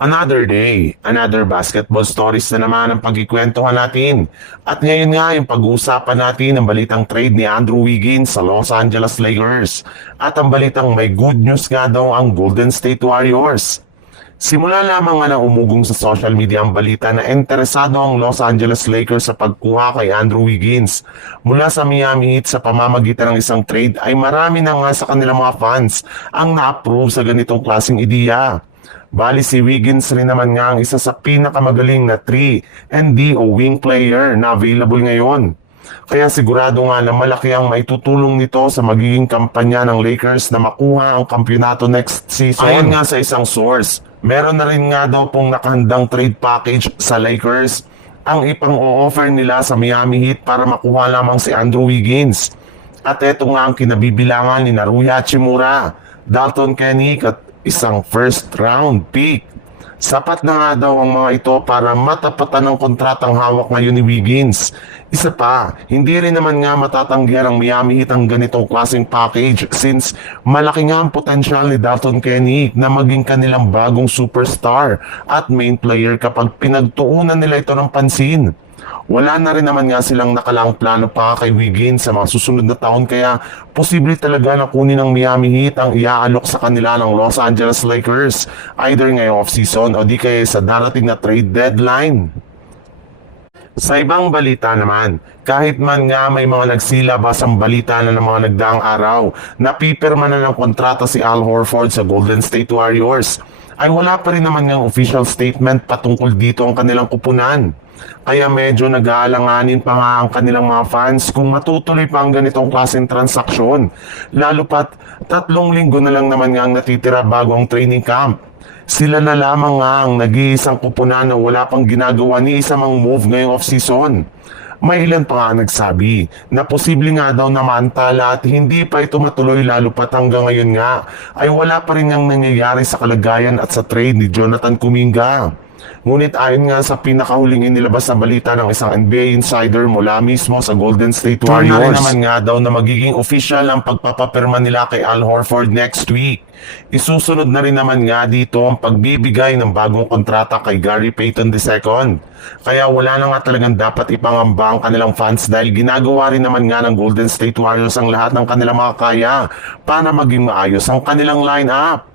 Another day, another basketball stories na naman ang pagkikwentuhan natin. At ngayon nga yung pag-uusapan natin ang balitang trade ni Andrew Wiggins sa Los Angeles Lakers. At ang balitang may good news nga daw ang Golden State Warriors. Simula lamang nga na umugong sa social media ang balita na interesado ang Los Angeles Lakers sa pagkuha kay Andrew Wiggins mula sa Miami Heat sa pamamagitan ng isang trade ay marami na nga sa kanilang mga fans ang na-approve sa ganitong klaseng ideya. Bali si Wiggins rin naman nga ang isa sa pinakamagaling na 3 and D o wing player na available ngayon. Kaya sigurado nga na malaki ang maitutulong nito sa magiging kampanya ng Lakers na makuha ang kampyonato next season. Ayon nga sa isang source, meron na rin nga daw pong nakahandang trade package sa Lakers ang ipang-o-offer nila sa Miami Heat para makuha lamang si Andrew Wiggins. At eto nga ang kinabibilangan ni Naruya Hachimura, Dalton Kenick at isang first round pick. Sapat na nga daw ang mga ito para matapatan ng kontratang hawak ngayon ni Wiggins. Isa pa, hindi rin naman nga matatanggihan ng Miami Heat ang ganitong klaseng package since malaki nga ang potensyal ni Dalton Kenick na maging kanilang bagong superstar at main player kapag pinagtuunan nila ito ng pansin. Wala na rin naman nga silang nakalaang plano pa kay Wiggins sa mga susunod na taon kaya posible talaga na kunin ng Miami Heat ang iaalok sa kanila ng Los Angeles Lakers either ngayong off-season o di kaya sa darating na trade deadline. Sa ibang balita naman, kahit man nga may mga nagsilabas ang balita na ng mga nagdaang araw na pipirma na ng kontrata si Al Horford sa Golden State Warriors, ay wala pa rin naman ng official statement patungkol dito ang kanilang kupunan. Kaya medyo nag-aalanganin pa nga ang kanilang mga fans kung matutuloy pa ang ganitong klaseng transaksyon. Lalo pat 3 linggo na lang naman nga ang natitira bago ang training camp. Sila na lamang nga ang nag-iisang kupunan na wala pang ginagawa ni isa mang move ngayong off-season. May ilan pa nga nagsabi na posible nga daw na maantala at hindi pa ito matuloy lalo pat hanggang ngayon nga ay wala pa rin ngang nangyayari sa kalagayan at sa trade ni Jonathan Kuminga. Ngunit ayon nga sa pinakahuling inilabas na balita ng isang NBA insider mula mismo sa Golden State Warriors, na rin naman nga daw na magiging official ang pagpapapirma nila kay Al Horford next week. Isusunod na rin naman nga dito ang pagbibigay ng bagong kontrata kay Gary Payton II. Kaya wala na nga talagang dapat ipangamba ang kanilang fans dahil ginagawa rin naman nga ng Golden State Warriors ang lahat ng kanilang mga kaya para maging maayos ang kanilang lineup.